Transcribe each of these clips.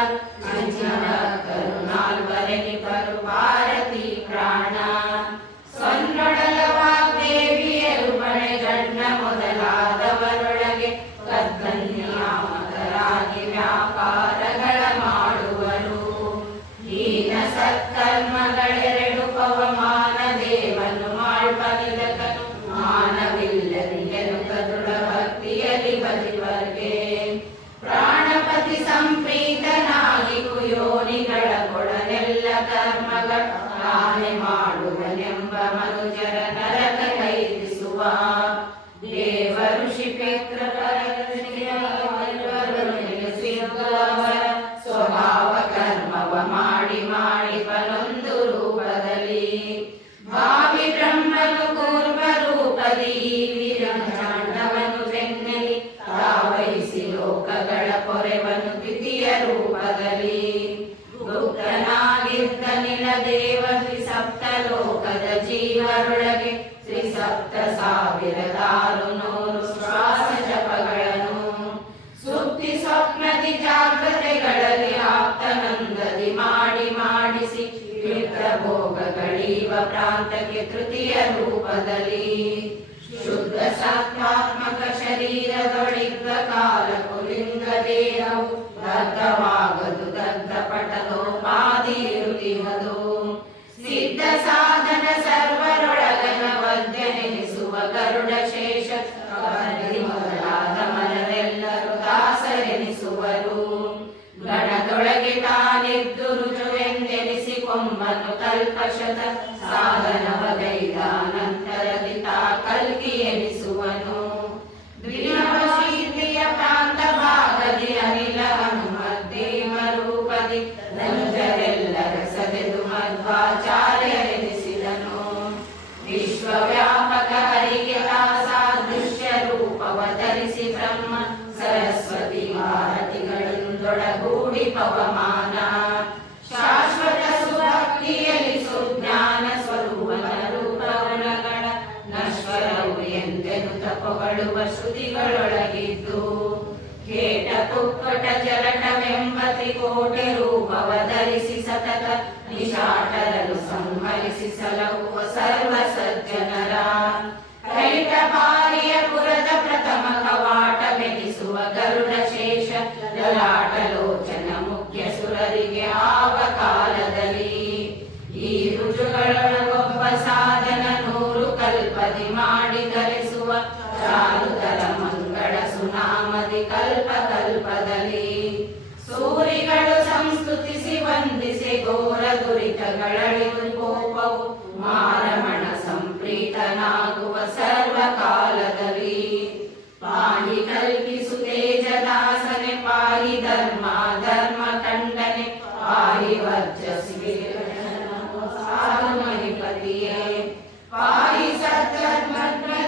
ಅಂಚಿನ ಕರುನಾಲ್ವರೆಗೆ ಬರು ಭಾರತಿ ಪ್ರಾಣ ಸೊನ್ನೊಡಲ ವಾಗ್ದೇವಿಯರು ಬಳೆಗಣ್ಣ ಮೊದಲಾದವರೊಳಗೆ ಕದ್ದನ್ಯಾಮಕರಾಗಿ ವ್ಯಾಪಾರಗಳ ಮಾಡುವರು ಹೀನ ಸತ್ಕರ್ಮಗಳೆರಡು ಪವಮಾನ ದೇವನು ಮಾಡ್ಬಲಿದಕನು ಮಾನವಿಲ್ಲದಿಯನು ಕದುಳ ಭಕ್ತಿಯಲ್ಲಿ ಬಲಿವರ್ಗೆ ಪ್ರಾಣಪತಿ ಸಂಪ್ರೀತನಾಗಿ ಕುಯೋನಿಗಳ ಕೊಡನೆಲ್ಲ ಕರ್ಮಗಳ ಆನೆ ಮಾಡುವನೆಂಬ ಮನುಜರ ನರಕ ಕೈದಿಸುವ ದೇವ ಋಷಿ ಸಿದ್ಧವರ ಸ್ವಭಾವ ಕರ್ಮವ ಮಾಡಿ ಮಾಡಿ ಬಲೊಂದು ರೂಪದಲ್ಲಿ ಭಾವಿ ಬ್ರಹ್ಮನು ಕೂರ್ಮ ರೂಪದಿ ವಿರಂಜಾಂಡವನು ಬೆನ್ನೆಲಿ ತಾವಹಿಸಿ ಲೋಕಗಳ ಪೊರೆವನು ದ್ವಿತೀಯ ರೂಪದಲ್ಲಿ ಗುಪ್ತನಾಗಿದ್ದ ನಿಲ ದೇವ ತ್ರಿಸಪ್ತ ಲೋಕದ ಜೀವರೊಳಗೆ 37,600 ಶ್ವಾಸ ಜಪಗಳನ್ನು ಸುಪ್ತಿ ಸ್ವಪ್ನದಿ ಜಾಗ್ರತೆಗಳಲ್ಲಿ ಆಪ್ತನಂದದಿ ಮಾಡಿ ಮಾಡಿಸಿ ಕ್ಷೇತ್ರ ಭೋಗಗಳೀವ ಪ್ರಾಂತಕ್ಕೆ ತೃತೀಯ ರೂಪದಲ್ಲಿ ಶುದ್ಧ ಸತ್ವಾತ್ಮಕ ಶರೀರದೊಳಿದ್ದ ಕಾಲ ಪುಲಿಂಗ ದೇಹವು ದಗ್ಧವಾಗದು ದಗ್ಧ ಪಟಲೋಪಾದಿ ಇರುತ್ತಿಹದು ಸಿದ್ಧ ಸಾಧನ ಸರ್ವರೊಳಗನ ವದ್ಯನೆನಿಸುವ ಗರುಡ ಶೇಷ ಮೊದಲಾದ ಮನರೆಲ್ಲರೂ ದಾಸರೆನಿಸುವರು ಗಣದೊಳಗೆ ತಾನಿದ್ದು ರುಜುವೆಂದೆನಿಸಿ ಕೊಂಬನು ಕಲ್ಪಶತ ಸಾಧನವಗೈದ ನಂತರದಿ ತಾ ಕಲ್ಕಿ ಎನಿಸುವನು ದ್ವಿನವಶೀತಿಯ ಪ್ರಾಂತ ಭಾಗದಿ ಅನಿಲ ಹನುಮದ್ದೇವ ರೂಪದಿ ಧನುಜರೆಲ್ಲರ ಸದೆದು ಮಧ್ವಾಚಾರ್ಯರೆನಿಸಿದನು ವಿಶ್ವವ್ಯಾಪಕ ಹರಿಗೆ ಸಾದೃಶ್ಯ ರೂಪವ ಧರಿಸಿ ಬ್ರಹ್ಮ ಸರಸ್ವತಿ ಭಾರತಿಗಳಿಂದೊಡಗೂಡಿ ಪವಮಾನ ಶಾಶ್ವತ ಸುಭಕ್ತಿಯಲ್ಲಿ ಸುಜ್ಞಾನ ಸ್ವರೂಪನ ರೂಪಗುಣಗಳ ನಶ್ವರವು ಎಂದೆನು ತಪೊಗಳುವ ಶ್ರುತಿಗಳೊಳಗಿದ್ದು ಕೇಟ ಕುಕ್ಕಟ ಜಲಟವೆಂಬ ತ್ರಿಕೋಟಿ ರೂಪವ ಧರಿಸಿ ಸತತ ನಿಶಾಟರಲು ಸಂಹರಿಸಿ ಸಲಹುವ ಸರ್ವ ಸಜ್ಜನರ ಕೈಟ ಪಾರಿಯ ಪುರದ ಪ್ರಥಮ ಕವಾಟ ಬೆನಿಸುವ ಗರುಡ ಶೇಷ ಲಲಾಟಲೋಚನ ಮುಖ್ಯ ಸುರರಿಗೆ ಆವ ಕಾಲದಲ್ಲಿ ಈ ರುಜುಗಳೊಳಗೊಬ್ಬ ಸಾಧನ 100 ಕಲ್ಪದಿ ಮಾಡಿ ಧರಿಸುವ ಚಾರುತರ ಮಂಗಳ ಸುನಾಮದಿ ಕಲ್ಪ ಕಲ್ಪದಲ್ಲಿ ಸೂರಿಗಳು ಸಂಸ್ತುತಿಸಿ ವಂದಿಸಿ ಘೋರ ದುರಿತಗಳಳಿದು ಕೋಪವು ಮಾರಮಣ ಸಂಪ್ರೀತನಾಗುವ ಸರ್ವಕಾಲದಲ್ಲಿ ಪಾಹಿ ಕಲ್ಪಿಸು ತೇಜದಾಸನೆ ಪಾಹಿ ಧರ್ಮ ಧರ್ಮ ಖಂಡನೆ ಪಾಹಿ ವರ್ಚಸ್ವಿ ಮಹಿಪತಿಯೇ ಪಾಹಿ ಸದ್ಧರ್ಮ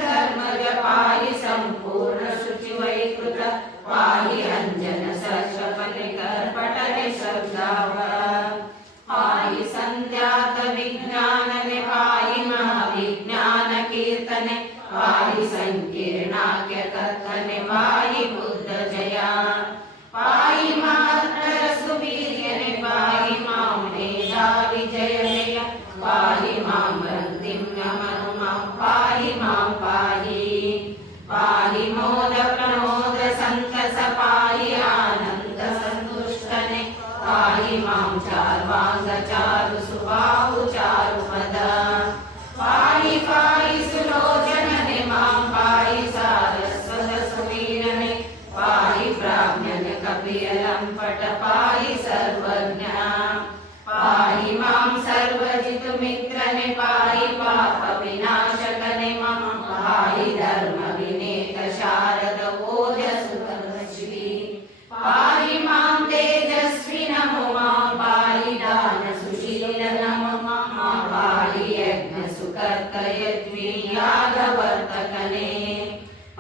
ಧರ್ಮಜ ಪಾಹಿ ಸಂಪೂರ್ಣ ಶುಚಿ ವೈಕೃತ ಪಾಹಿ ಅಂಜನ ಸರ್ಷಪನೆ ಕರ್ಪಟನೆ ಶಬ್ದಾವ ಪಾಹಿ ಸಂಧ್ಯಾತ ವಿಜ್ಞಾನನೆ ಪಾಹಿ ಮಹಾವಿಜ್ಞಾನ ಕೀರ್ತನೆ ಪಾಹಿ ಸಂಕೀರ್ಣಾಖ್ಯ ಕರ್ತನೆ ಪಾಹಿ ಬುದ್ಧ ಜಯ ಪಾಹಿ ಮಾತ್ರ ಸುವೀರ್ಯನೆ ಪಾಹಿ ಮಾಂ ಮೇಧಾ ವಿಜಯನೆಯ ಪಾಹಿ ಮಾಂ ವೃದ್ಧಿಂ ನಮನು ಮಾಂ ಪಾಹಿ ಮಾಂ ಪಾಹಿ ಪಾಹಿ ಮೋದ ಪ್ರಮೋದ ಸಂತಸ ಪಾಹಿ ಆನಂದ ಸಂತುಷ್ಟನೆ ಪಾಹಿ ಮಾಂ ಚಾರ್ವಾಂಗ ಚಾರು ಸುಬಾಹು ಚಾರು ಪದ ಪಾಹಿ ಪಾಹಿ ಸುಲೋಚನನೆ ಮಾಂ ಪಾಹಿ ಸಾರಸ್ವತ ಸುವೀರನೆ ಪಾಹಿ ಪ್ರಾಜ್ಞನೆ ಕಪಿಯ ಲಂಪಟ ಪಾಹಿ ಸರ್ವಜ್ಞ ಪಾಹಿ ಮಾಂ ಸರ್ವಜಿತು ಮಿತ್ರನೆ ಪಾಹಿ ಪಾಪ ವಿನಾಶಕನೆ ಮಾಂ ಪಾಹಿ ಧರ್ಮ ವಿನೇತ ಶಾರದ ಓಜಸ್ಸು ಶ್ರೀ ಪಾಹಿ ಮಾಂ ತೇಜಸ್ವಿ ನಮೋ ಮಾಂ ಪಾಹಿ ದಾನ ಸುಶೀಲ ನಮೋ ಮಾಂ ಪಾಹಿ ಯಜ್ಞ ಸುಕರ್ತ ಯಜ್ಞಿ ಯಾಗವರ್ತಕನೆ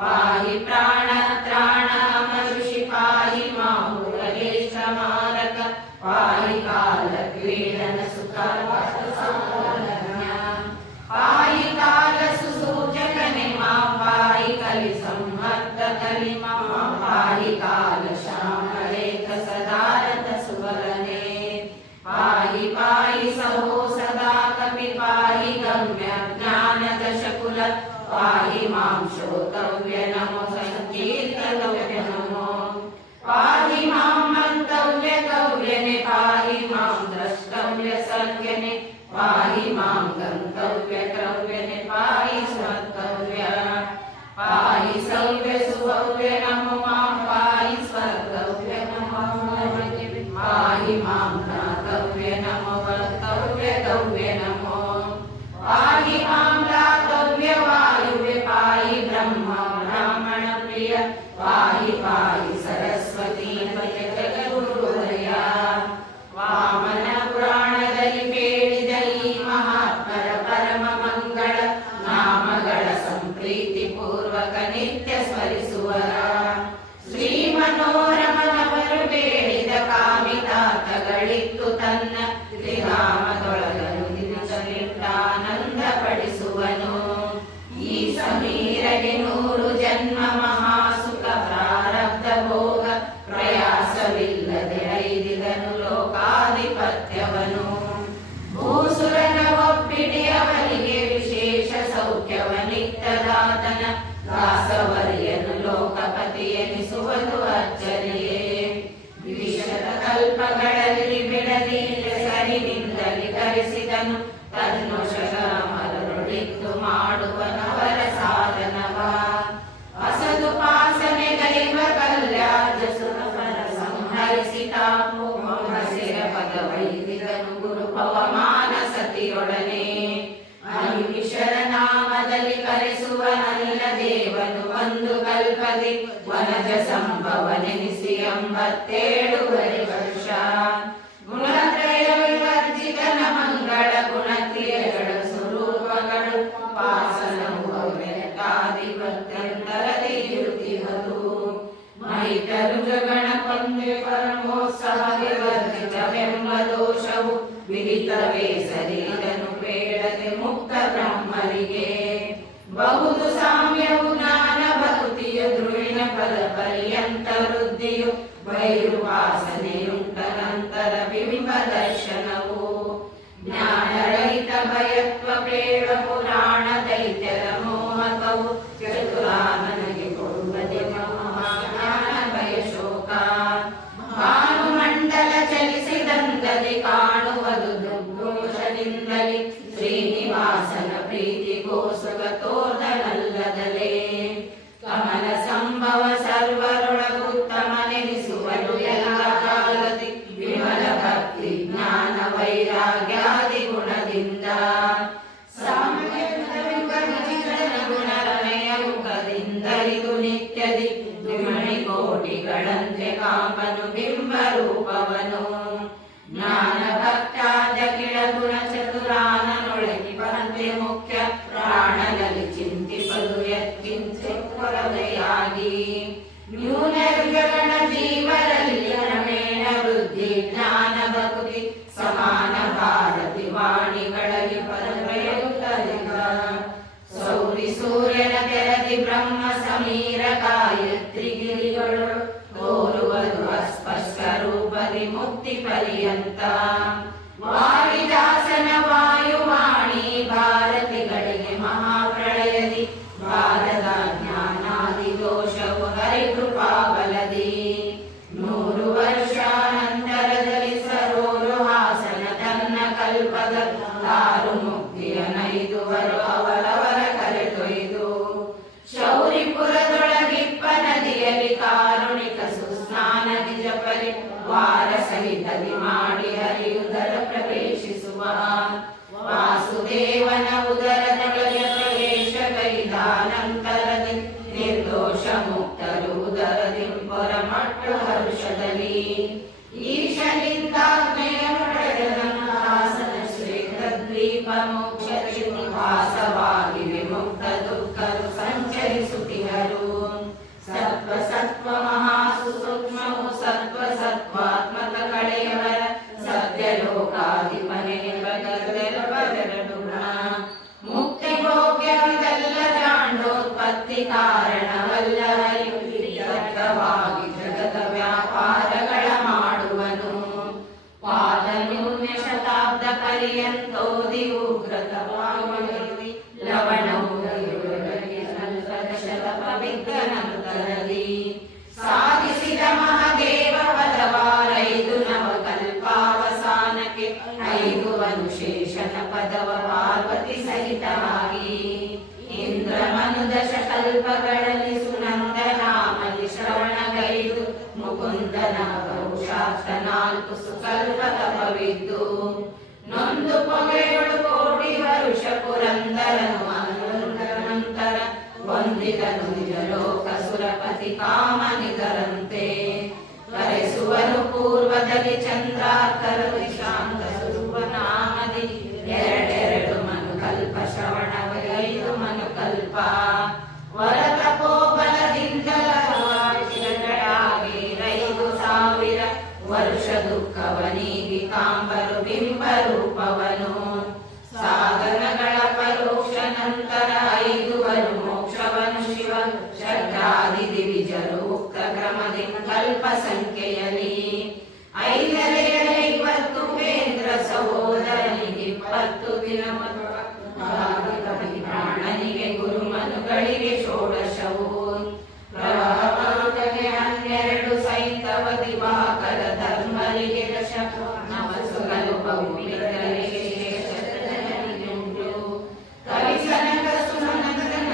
ಪಾಹಿ ಪ್ರಾಣ ತ್ರಾಣ ಮರುಷಿ ಪಾಹಿ ಮಾಂ ಮುರಗೇಶ ಮಾರಕ ಪಾಹಿ ಕಾಲ ಕ್ರೀಡನ ಸುಖ ಪಾಹಿ ಕಾಲ ಸುಸೂಚಕನೆ ಮಾಂ ಪಾಹಿ ಕಲಿ ಸಂಹರ್ತ ಕಲಿ ಮಾಂ ಪಾಹಿ ಕಾಲ ಶ್ಯಾಮ ರೇಖ ಸದಾರತ ಸುವ ಭವ್ಯ ಸುಭವ್ಯ ನಮೋ ಮಾಂ ಪಾಹಿ ಸ್ವರ್ಗವ್ಯ ನಮೋ ಪಾಹಿ ಮಾಂ ಜ್ಞಾತವ್ಯ ನಮೋ ವಕ್ತವ್ಯ ಗವ್ಯ ನಮೋ ಪಾಹಿ ಮಾಂ ಲಾತವ್ಯ ವಾಯುವೆ ಪಾಹಿ ಬ್ರಹ್ಮ ಬ್ರಾಹ್ಮಣ ಪ್ರಿಯ ಪಾಹಿ ಪಾಹಿ ಸರಸ್ವತಿ ಪಯ ಜಗದ್ಗುರುದಯ ವಾಮನ ಪುರಾಣದಲ್ಲಿ ಬೇಡಿದ ಈ ಮಹಾತ್ಮರ ಪರಮ ಮಂಗಳ ನಾಮಗಳ ಸಂಪ್ರೀತಿ ಪೂರ್ವಕ ನಿತ್ಯ ಸ್ಮರಿಸುವರ ಶ್ರೀ ಮನೋರಮನವರು ಬೇಡಿದ ಕಾಮಿತಾರ್ಥಗಳಿತ್ತು ತನ್ನ ತ್ರಿಧಾಮದೊಳಗನು ದಿನಸಲಿಟ್ಟಾನಂದ ಪಡಿಸುವನು ಈ ಸಮೀರಗೆ 100 ಜನ್ಮ ಮಹಾಸುಖ ಪ್ರಾರಬ್ಧ ಭೋಗ ಪ್ರಯಾಸವಿಲ್ಲದೆ ಐದಿದನು ಲೋಕಾಧಿಪತ್ಯವನು ಭೂಸುರನ ಒಪ್ಪಿಡಿ ಅವನಿಗೆ ವಿಶೇಷ ಸೌಖ್ಯವನಿತ್ತದಾತನ ದಾಸವರ್ಯನು ಲೋಕಪತಿ ಎನಿಸುವುದು ಅಚ್ಚರಿಯೇ ವಿಶತ ಕಲ್ಪಗಳಲ್ಲಿ ಬಿಡದಿ ಸರಿನಿಂದಲಿ ಕರೆಸಿದನು ತನ್ನೊಷಗ ಮರಳಿದ್ದು ಮಾಡುವನವರ ಸಾಧನವ ಅಸದು ಪಾಸನೆ ದೈವ ಕಲ್ಯಾಜ ಸುರಪರ ಸಂಹರಿಸಿತ ಹಸಿರ ಪದವೈದಿಗನು ಗುರು ಪವಮಾನ ಸತಿಯೊಡನೆ ಅನಿಮಿಷರ ನಾಮದಲ್ಲಿ ಕರೆಸುವ ಅನಿಲ ದೇವನು ಒಂದು ಕಲ್ಪದಿ ವನಜ ಸಂಭವ ನೆನೆಸಿ 87 ವರ್ಷ ಗುಣತ್ರಯ ವಿವರ್ಜಿತನ ಮಂಗಳ ಗುಣಕ್ರಿಯೆಗಳ ಸ್ವರೂಪಗಳು ಪಾಸನವು ವ್ಯಕ್ತಾಧಿಪತ್ಯಂತರದಿ ಇರುತ್ತಿಹದು ಮೈತರು ಜಗಣ ಕೊಂದೆ ಪರಮೋತ್ಸವ ವಿವರ್ಜಿತವೆಂಬ ದೋಷವು ವಿಹಿತವೇ ಸರಿದನು ಬೇಡದೆ ಮುಕ್ತ ಬ್ರಹ್ಮರಿಗೆ ಬಹುದು ಸಾಮ್ಯವು ಜ್ಞಾನ ಭಕ್ತಿಯು ಧ್ರುವಿನ ಪದ ಪರ್ಯಂತ ವೃದ್ಧಿಯು ವೈರುವಾಸನೆಯುಂಟ ನಂತರ ಬಿಂಬ ದರ್ಶನವು ಜ್ಞಾನರಹಿತ ಭಯತ್ವ ಪ್ರೇಮ ಪುರಾಣ ದೈತ್ಯರ ಮೋಹಕವು ಚತುರಾನನಿಗೆ ಕೊಡುವುದೇ ಮಹಾಜ್ಞಾನ ಭಯ ಶೋಕ ಭಾನುಮಂಡಲ ಚಲಿಸಿದಂದದಿ ಕಾಣುವುದು ದುರ್ಘೋಷದಿಂದಲಿ ಶ್ರೀನಿವಾಸನ ಪ್ರೀತಿ ಗೋಸುಗ ತೋರ್ದನಲ್ಲದಲೇ ಕಮಲ ಸಂಭವ ಸರ್ವರೊಳಗುತ್ತಮನೆನಿಸುವನು ಎಲ್ಲ ಕಾಲದಿ ವಿಮಲ ಭಕ್ತಿ ಜ್ಞಾನ ವೈರಾಗ್ಯಾದಿ ಗುಣದಿಂದ ಗುಣರಮೆಯ ಮುಖದಿಂದರಿದು ನಿತ್ಯದಿ ದ್ವಿಮಣಿ ಕೋಟಿಗಳಂತೆ ಕಾಮನು ಬಿಂಬ ರೂಪವನು ಜ್ಞಾನ ಭಕ್ತಾದ ಕಿಳ ಗುಣ ಚತುರಾನನೊಳಗಿ ಬಂತೆ ಮುಖ್ಯ ಪ್ರಾಣನಲ್ಲಿ ಚಿಂತಿಪದು ಯತ್ಕಿಂಚೆ ಕೊರತೆಯಾಗಿ ನ್ಯೂನರ್ಗಣ ಜೀವರಲ್ಲಿ ಕ್ರಮೇಣ ವೃದ್ಧಿ ಜ್ಞಾನ ಭಕ್ತಿ ಸಮಾನ ಭಾರತಿ ವಾಣಿಗಳಲ್ಲಿ ಪರಪ್ರಯುಕ್ತಲಿಂಗ ಸೌರಿ ಸೂರ್ಯನ ತೆರದಿ ಬ್ರಹ್ಮ ಸಮೀರ ಗಾಯತ್ರಿ ಗಿರಿಗಳು ತೋರುವುದು ಅಸ್ಪಷ್ಟ ರೂಪದಿ ಮುಕ್ತಿ ಪರ್ಯಂತ ವಾರಿದಾಸನ ವಾಯುವಾಣಿ ಭಾರತಿಗಳಿಗೆ ಮಹಾಪ್ರಳಯದಿ ಭಾರತ ಜ್ಞಾನಾದಿ ದೋಷವು ಹರಿಕೃಪಾಬಲದಿ 100 ವರ್ಷಾನಂತರದಲ್ಲಿ ಸರೋರು ಹಾಸನ ತನ್ನ ಕಲ್ಪದ ತಾರು ಮುಕ್ತಿಯ ನೈದುವರು ಅವರವರ ಕರೆದೊಯ್ದು ಶೌರಿಪುರದೊಳಗಿಪ್ಪ ನದಿಯಲ್ಲಿ ಕಾರುಣಿಕ ಸುಸ್ನಾನ ನಿಜಪರಿ ವಾರ ಸಹಿತದಿ ಮಾಡಿ ಹರಿಯುದರ ಪ್ರವೇಶಿಸುವ ವಾಸುದೇವನ ಉದರದೊಳಗೆ ಪ್ರವೇಶ ಕೈದಾನಂತರದಿ ನಿರ್ದೋಷ ಮುಕ್ತರು ಉದರದಿ ಹೊರಮಟ್ಟು ಹರುಷದಲ್ಲಿ ಈಶನಿಂದಾಜ್ಞೆಯ ಪಡೆದನಾಸನ ಶ್ರೇಷ್ಠ ದ್ವೀಪ ಮೋಕ್ಷ ವಾಸವಾಗಿ ವಿಮುಕ್ತ ದುಃಖರು ಸಂಚರಿಸುತ್ತಿಹರು ಸತ್ವ ಸತ್ವ ಮಹಾಸು ಸೂಕ್ಷ್ಮವು ಸತ್ವ ಸತ್ವಾತ್ಮಕ ಕಳೆಯವರ ಸತ್ಯಲೋಕಾಧಿಪನೆ ಬಗೆರಡು ಗುಣ ಮುಕ್ತಿ ಭೋಗ್ಯವಿದೆಲ್ಲ ದಾಂಡೋತ್ಪತ್ತಿ ಕಾರಣವಲ್ಲ ಹರಿವಾಗಿ ಜಗದ ವ್ಯಾಪಾರಗಳ ಮಾಡುವನು ನಾಲ್ಕು ಸುಕಲ್ಪ ತಪವಿದ್ದು ನೊಂದು ಪೊಗೆಯೊಳು ಕೋಟಿ ವರುಷ ಪುರಂದರನು ಅನಂತರ ವಂದಿದನು ನಿಜ ಲೋಕ ಸುರಪತಿ ಕಾಮನಿಗರಂತೆ ಕರೆಸುವನು ಪೂರ್ವದಲ್ಲಿ ಚಂದ್ರಾಕರ ವಿಶಾಂತ ಸ್ವರೂಪ ನಾಮದಿ ಎರಡೆರಡು ಮನುಕಲ್ಪ ಶ್ರವಣವೈದು ಮನುಕಲ್ಪ ವರತಪೋಬಲದಿಂದಲಾಗಿ 5,000 ವರುಷ ದುಃಖವನೀಗಿ ಕಾಂಬರು ಬಿಂಬ ರೂಪವನು ಸಾಧನಗಳ ಪರೋಕ್ಷ ನಂತರ 5 ಮೋಕ್ಷವನು ಶಿವ ಶಕ್ರಾದಿ ದಿವಿಜರು ಉಕ್ತ ಕ್ರಮದಿಂದ ಕಲ್ಪ ಸಂಖ್ಯೆಯಲ್ಲಿ 5 ವೇಂದ್ರ ಸಹೋದರನಿಗೆ 20 ಪ್ರಾಣನಿಗೆ ಗುರುಮನುಗಳಿಗೆ 16 ಪ್ರವಾಹಕ್ಕೆ 12 ಸೈಂಧವ ದಿವಾಕರ ಧರ್ಮರಿಗೆ 10 ನವಸುಗಲು ಬಹುಮಿತರಿಗೆ ಶೇಷಜನಿಗುಂಟು ಕವಿ ಸನಕ ಸುನಂದನ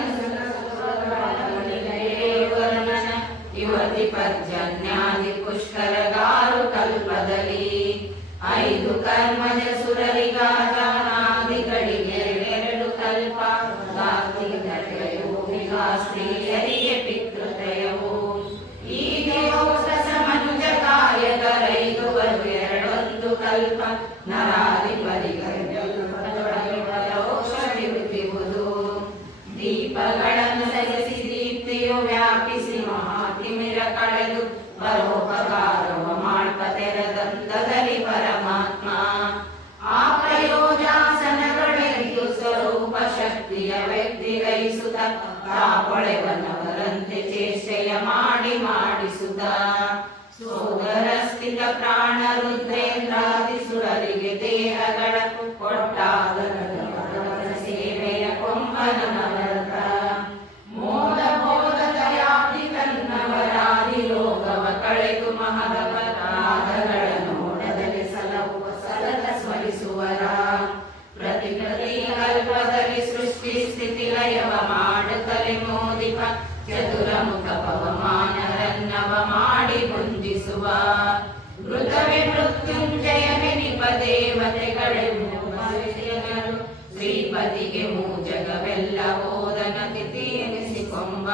ಯುವತಿ ಪರ್ಜನ್ಯಾದಿ ಪುಷ್ಕರಗಾರು ಕಲ್ಪದಲ್ಲಿ 5 ಕರ್ಮಜ ಸುರರಿಗಾಜಾನಾದಿಗಳಿಗೆ 2 ಕಲ್ಪ ಸ್ತ್ರೀಯರಿಗೆ ಪಿತೃತ್ರಯವು ಈಗ ಮನುಜ ಕಾಯಕರೈದುವರು 2 ಕಲ್ಪ ನರಾಧಿಪರಿಗಳಿರುವುದು ದೀಪಗಳನ್ನು ಸರಿಸಿ ದೀಪ್ತಿಯು ವ್ಯಾಪಿಸಿ ಮಹಾತಿಮಿರ ಕಳೆದು ಪರೋಪಕಾರವ ಮಾಡ್ಪ ತೆರದಂದದಲ್ಲಿ ಪರಮಾತ್ಮ ಆ ಪ್ರಯೋಜಾಸನಗಳೆಂದು ಸ್ವರೂಪ ಶಕ್ತಿಯ ವ್ಯಕ್ತಿಗೈಸುತ್ತ ತಾಪೊಳೆವನವರಂತೆ ಚೇಷ್ಟೆಯ ಮಾಡಿಸುತ್ತ ಸೋದರ ಸ್ಥಿತ ಪ್ರಾಣ ರುದ್ರೇಂದ್ರಾದಿ ಸುರರಿಗೆ ದೇಹಗಳ ಕೊಟ್ಟಾಗ ಸೇವೆಯ ಕೊಂಬನವರತ ಮೋದ ಬೋಧ ದಯಾದಿ ಕನ್ನವರಾದಿ ಲೋಕವ ಕಳೆದು ಮಹದಪರಾಧಗಳ ನೋಡದಲ್ಲಿ ಸಲದ ಸ್ಮರಿಸುವರ ಪ್ರತಿ ಕಲ್ಪದಲ್ಲಿ ಸೃಷ್ಟಿ ಸ್ಥಿತಿ ಲಯವ ಮಾಡುತ್ತಲೆ ಮೋದಿಪ ಚತುರಮುಖ ಪವಮಾನರನ್ನವ ಮಾಡಿ ಪುಂಜಿಸುವ ಮೃತವೇ ಮೃತ್ಯುಂಜಯನೆ ನಿಪ ದೇವತೆಗಳೆಂದು ಶ್ರೀಪತಿಗೆ ಮೂಜಗವೆಲ್ಲ ಓದನ ತಿಥಿ ಎನಿಸಿಕೊಂಬ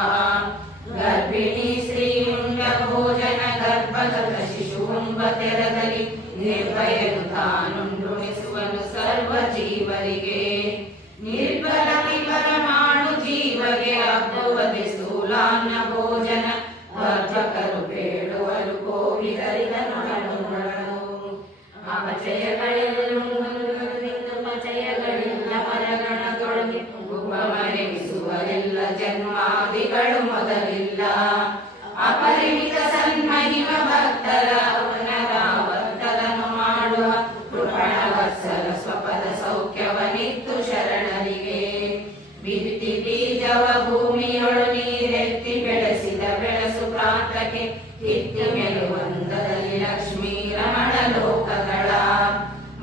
ಗರ್ಭಿಣಿ ಶ್ರೀಮುಂಡ ಭೋಜನ ಗರ್ಭಗತ ಶಿಶುಂಬ ತೆರದಲ್ಲಿ ನಿರ್ಭಯನು ತಾನುಂಡುಣಿಸುವನು ಸರ್ವ ಜೀವರಿಗೆ ನಿರ್ಬಲ ವಿಪರಮಾಣು ಜೀವಗೆ ಅಬ್ಬುವದೆ ಸ್ಥೂಲಾನ್ನ ಭೋಜನ ವರ್ಧಕರು ಬೇಡುವರು ಕೋವಿದರಿಗನು ಅಪಚಯಗಳಿಲ್ಲ ಮರಗಣದೊಳಗೆ ಉಪಮರೆಸುವರೆಲ್ಲ ಜನ್ಮಾದಿಗಳು ಮೊದಲಿಲ್ಲ ಅಪರಿಮಿತ ಸನ್ಮಹಿಮ ಭಕ್ತರ ಪುನರಾವರ್ತನನು ಮಾಡುವ ಕೃಪಣವತ್ಸಲ ಸ್ವಪದ ಸೌಖ್ಯವನಿತ್ತು ಶರಣರಿಗೆ ಬಿತ್ತಿ ಬೀಜವ ಭೂಮಿಯೊಳು ನೀರೆತ್ತಿ ಬೆಳೆಸಿದ ಬೆಳಸು ಪ್ರಾಂತಕ್ಕೆ ಕಿತ್ತಿ ಮೆಲುವಂದದಲ್ಲಿ ಲಕ್ಷ್ಮೀ ರಮಣ ಲೋಕಗಳ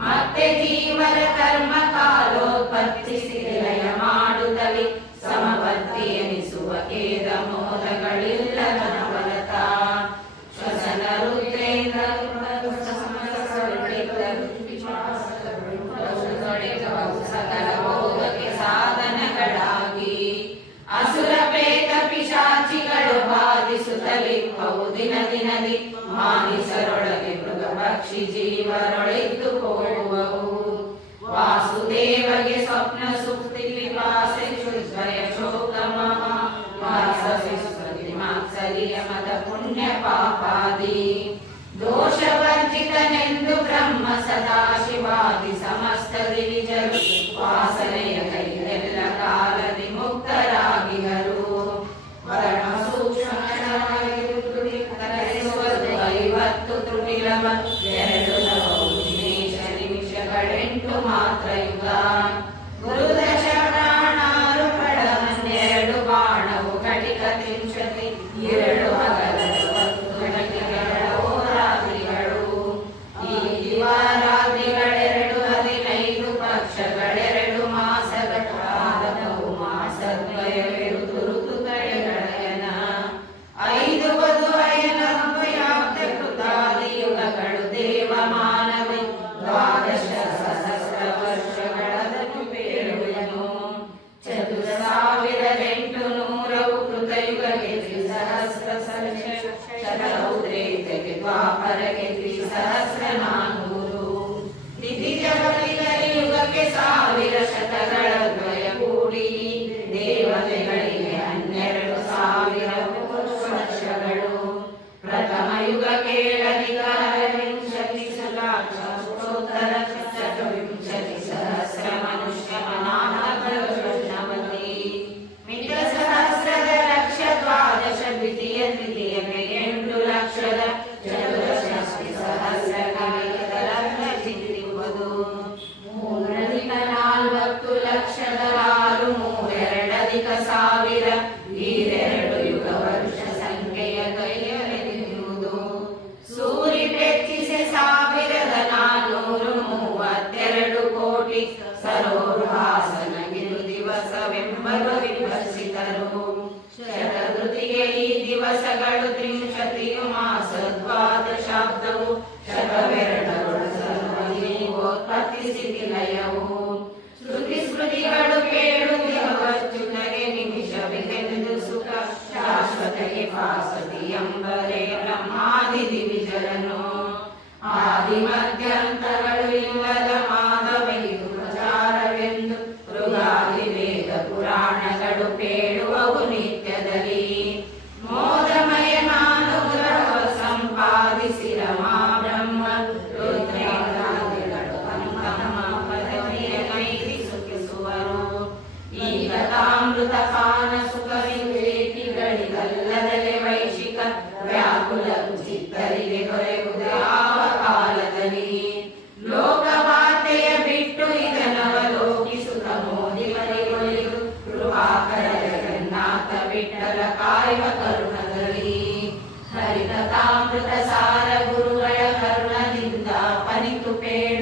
ಮತ್ತೆ ಜೀವರ ಕರ್ಮ ಕಾಲೋತ್ಪತ್ತಿಸಿ ಲಯ ಮಾಡುತ್ತಲಿ ಸಮವರ್ತಿ ಎನಿಸುವ ಖೇದ ಮೋದಗಳಿಲ್ಲ ನವರತ ಶ್ವಸನ ರುದ್ರೇಂದ್ರ ಸಕಲ ಭೋಗಕ್ಕೆ ಸಾಧನಗಳಾಗಿ ಅಸುರ ಪ್ರೇತ ಪಿಶಾಚಿಗಳು ಬಾಧಿಸುತ್ತಲಿಪ್ಪವು ದಿನದಿ ಮಾನಿಸರೊಳಗೆ ಮೃಗ ಪಕ್ಷಿ ಜೀವರೊಳಿದ್ದು ಹೋಗುವವು ವಾಸುದೇವಗೆ ಸ್ವಪ್ನ ಸುಪ್ತಿ ವಿಪಾಸೆ ಶುದ್ಧಯ ಶೋಕ ಮಾತ್ಸರ್ಯ ಮದ ಪುಣ್ಯ ಪಾಪಾದಿ ದೋಷವರ್ಜಿತನೆಂದು ಬ್ರಹ್ಮ ಸದಾಶಿವಾದಿ ಸಮಸ್ತ ದಿವಿಜರು ವಾಸನೆಯ ಕೈಯೆಲ್ಲ ಕಾಲದಿ ಮುಕ್ತರಾಗಿಹರು ವರ್ಣ ಸೂಕ್ಷ್ಮ 50 ತ್ರುಟಿಲವ 2 ನಿಮಿಷಗಳೆಂಟು ಮಾತ್ರ ಯುಗ ಗುರುದಶ ಪ್ರಾಣಾರು ಕಡ 12 ಬಾಣವು ಘಟಿಕ ತ್ರಿಂಶತಿ 2 ಹಗಲದ 10 ಘಟಿಕೆಗಳ ರಾತ್ರಿಗಳು ಈ ದಿವಾರಾತ್ರಿಗಳೆರಡು 15 ಪಕ್ಷಗಳೆರಡು ಮಾಸಗಳಾದವು ಮಾಸದ್ವಯವೆರುದು ಋತುಗಳೆಗಳಯನ 5 ವಧು ಅಯನ ಕೃತಾದಿ ಯುಗಗಳು ಸ್ಥಿತಿಲಯವು ಶ್ರುತಿ ಸ್ಮೃತಿಗಳು ಕೇಳುತ್ತಿರುವ ಅಚ್ಯುತಗೆ ನಿಮಿಷವಿದೆಂದು ಸುಖ ಶಾಶ್ವತಗೆ ಪಾಸತಿ ಎಂಬರೇ ಬ್ರಹ್ಮಾದಿ ದಿವಿಜರನು ಆದಿ ಮಧ್ಯಂತರಗಳು ಇಲ್ಲದ ಮಾಧವೈದು ಪ್ರಚಾರವೆಂದು ಮೃಗಾದಿ ವೇದ ಪುರಾಣಗಳು ಪೇಳುವವು ನಿತ್ಯದಲ್ಲಿ ಮೋದಮಯ ನಾನು ಗ್ರಹ ಸಂಪಾದಿಸಿದ ಮಾ ಬ್ರಹ್ಮ ರುದ್ರೇಂದ್ರಾದಿಗಳು ತಮ್ಮ ಪದವಿಯ ಕೈದಿ ಸುಖಿಸುವರು ಈಗ ತಾಮೃತ ಪಾನ ಸುಖ ವಿವೇಕಿಗಳಿಗಲ್ಲದಲೆ ವೈಶಿಕ ವ್ಯಾಕುಲ ಚಿತ್ತರಿಗೆ ದೊರೆಯುವುದು ಯಾವ ಕಾಲದಲ್ಲಿ ಲೋಕವಾರ್ತೆಯ ಬಿಟ್ಟು ಇದನವಲೋಕಿಸುತ್ತ ಮೋದಿ ಮರಿಗೊಳಿದು ಕೃಪಾಕರ ಜಗನ್ನಾಥ ವಿಠಲ ಕಾಯುವ ಕರುಣದಲ್ಲಿ ಹರಿಕಥಾಮೃತ ಸಾರ ಗುರುಗಳ ಕರುಣದಿಂದ ಪನಿತು ಪೇಳ